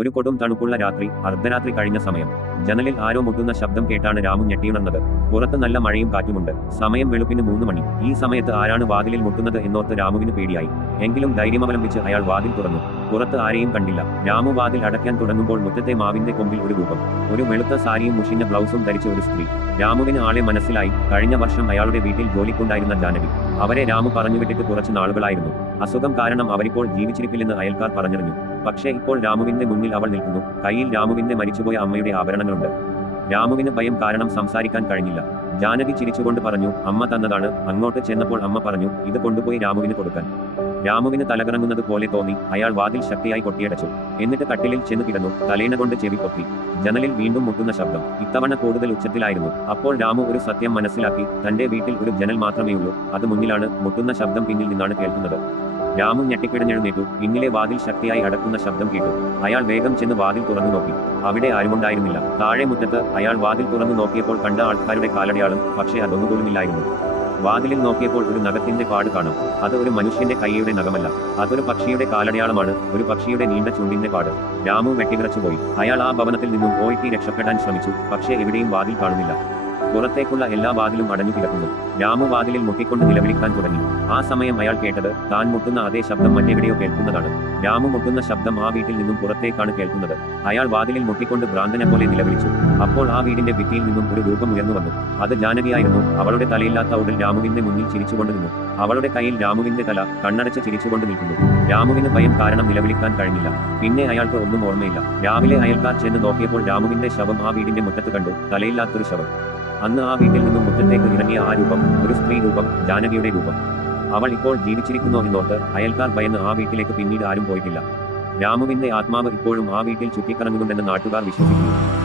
ഒരു കൊടും തണുപ്പുള്ള രാത്രി, അർദ്ധരാത്രി കഴിഞ്ഞ സമയം. ജനലിൽ ആരോ മുട്ടുന്ന ശബ്ദം കേട്ടാണ് രാമു ഞെട്ടിയുണർന്നത്. പുറത്ത് നല്ല മഴയും കാറ്റുമുണ്ട്. സമയം വെളുപ്പിന് 3 മണി. ഈ സമയത്ത് ആരാണ് വാതിലിൽ മുട്ടുന്നത് എന്നോർത്ത് രാമുവിന് പേടിയായി. എങ്കിലും ധൈര്യമവലംബിച്ച് അയാൾ വാതിൽ തുറന്നു. പുറത്ത് ആരെയും കണ്ടില്ല. രാമു വാതിൽ അടയ്ക്കാൻ തുടങ്ങുമ്പോൾ മുറ്റത്തെ മാവിന്റെ കൊമ്പിൽ ഒരു രൂപം. ഒരു വെളുത്ത സാരിയും മുഷിഞ്ഞ ബ്ലൗസും ധരിച്ച ഒരു സ്ത്രീ. രാമുവിന് ആളെ മനസ്സിലായി. കഴിഞ്ഞ വർഷം അയാളുടെ വീട്ടിൽ ജോലിക്കുണ്ടായിരുന്ന ജാനകി. അവരെ രാമു പറഞ്ഞുവിട്ടിട്ട് കുറച്ച് നാളുകളായിരുന്നു. അസുഖം കാരണം അവരിപ്പോൾ ജീവിച്ചിരിപ്പില്ലെന്ന് അയൽക്കാർ പറഞ്ഞറിഞ്ഞു. പക്ഷേ ഇപ്പോൾ രാമുവിന്റെ മുന്നിൽ അവൾ നിൽക്കുന്നു. കയ്യിൽ രാമുവിന്റെ മരിച്ചുപോയ അമ്മയുടെ ആഭരണങ്ങളുണ്ട്. രാമുവിന് ഭയം കാരണം സംസാരിക്കാൻ കഴിഞ്ഞില്ല. ജാനകി ചിരിച്ചുകൊണ്ട് പറഞ്ഞു, അമ്മ തന്നതാണ്. അങ്ങോട്ട് ചെന്നപ്പോൾ അമ്മ പറഞ്ഞു, ഇത് കൊണ്ടുപോയി രാമുവിന് കൊടുക്കാൻ. രാമുവിന് തലകറങ്ങുന്നത് പോലെ തോന്നി. അയാൾ വാതിൽ ശക്തിയായി കൊട്ടിയടച്ചു. എന്നിട്ട് കട്ടിലിൽ ചെന്ന് കിടന്നു. തലേണ കൊണ്ട് ചെവി പൊത്തി. ജനലിൽ വീണ്ടും മുട്ടുന്ന ശബ്ദം. ഇത്തവണ കൂടുതൽ ഉച്ചത്തിലായിരുന്നു. അപ്പോൾ രാമു ഒരു സത്യം മനസ്സിലാക്കി. തന്റെ വീട്ടിൽ ഒരു ജനൽ മാത്രമേയുള്ളൂ. അത് മുന്നിലാണ്. മുട്ടുന്ന ശബ്ദം പിന്നിൽ നിന്നാണ് കേൾക്കുന്നത്. രാമു ഞെട്ടിപ്പിടഞ്ഞെഴുന്നേറ്റു. പിന്നിലെ വാതിൽ ശക്തിയായി അടക്കുന്ന ശബ്ദം കേട്ടു. അയാൾ വേഗം ചെന്ന് വാതിൽ തുറന്നു നോക്കി. അവിടെ ആരുമുണ്ടായിരുന്നില്ല. താഴെ മുറ്റത്ത് അയാൾ വാതിൽ തുറന്നു നോക്കിയപ്പോൾ കണ്ട ആൾക്കാരുടെ കാലടയാളം. പക്ഷേ അതൊന്നുപോലുമില്ലായിരുന്നു. വാതിലിൽ നോക്കിയപ്പോൾ ഒരു നഖത്തിന്റെ പാട് കാണാം. അത് ഒരു മനുഷ്യന്റെ കൈയുടെ നഖമല്ല. അതൊരു പക്ഷിയുടെ കാലടയാളമാണ്. ഒരു പക്ഷിയുടെ നീണ്ട ചുണ്ടിന്റെ പാട്. രാമു വെട്ടിവിറച്ചുപോയി. അയാൾ ആ ഭവനത്തിൽ നിന്നും ഓടി രക്ഷപ്പെടാൻ ശ്രമിച്ചു. പക്ഷേ എവിടെയും വാതിൽ കാണുന്നില്ല. പുറത്തേക്കുള്ള എല്ലാ വാതിലും അടഞ്ഞു കിടക്കുന്നു. രാമു വാതിലിൽ മുട്ടിക്കൊണ്ട് നിലവിളിക്കാൻ തുടങ്ങി. ആ സമയം അയാൾ കേട്ടത് താൻ മുട്ടുന്ന അതേ ശബ്ദം മറ്റെവിടെയോ കേൾക്കുന്നതാണ്. രാമു മുട്ടുന്ന ശബ്ദം ആ വീട്ടിൽ നിന്നും പുറത്തേക്കാണ് കേൾക്കുന്നത്. അയാൾ വാതിലിൽ മുട്ടിക്കൊണ്ട് ഭ്രാന്തനെ പോലെ നിലവിളിച്ചു. അപ്പോൾ ആ വീടിന്റെ ഭിത്തിയിൽ നിന്നും ഒരു രൂപം ഉയർന്നു വന്നു. അത് ജാനകിയായിരുന്നു. അവളുടെ തലയില്ലാത്ത ഉടൽ രാമുവിന്റെ മുന്നിൽ ചിരിച്ചുകൊണ്ട് നിന്നു. അവളുടെ കയ്യിൽ രാമുവിന്റെ തല കണ്ണടച്ച് ചിരിച്ചുകൊണ്ട് നിൽക്കുന്നു. രാമുവിന് ഭയം കാരണം നിലവിളിക്കാൻ കഴിഞ്ഞില്ല. പിന്നെ അയാൾക്ക് ഒന്നും ഓർമ്മയില്ല. രാവിലെ അയൽക്കാർ ചെന്ന് നോക്കിയപ്പോൾ രാമുവിന്റെ ശവം ആ വീടിന്റെ മുറ്റത്ത് കണ്ടു. തലയില്ലാത്തൊരു ശവം. അന്ന് ആ വീട്ടിൽ നിന്നും മുറ്റത്തേക്ക് ഇറങ്ങിയ ആ രൂപം ഒരു സ്ത്രീ രൂപം, ജാനകിയുടെ രൂപം. അവൾ ഇപ്പോൾ ജീവിച്ചിരിക്കുന്നോ എന്നോർത്ത് അയൽക്കാർ ഭയന്ന് ആ വീട്ടിലേക്ക് പിന്നീട് ആരും പോയിട്ടില്ല. രാമുവിന്റെ ആത്മാവ് ഇപ്പോഴും ആ വീട്ടിൽ ചുറ്റിക്കറങ്ങുന്നുണ്ടെന്ന് നാട്ടുകാർ വിശ്വസിക്കുന്നു.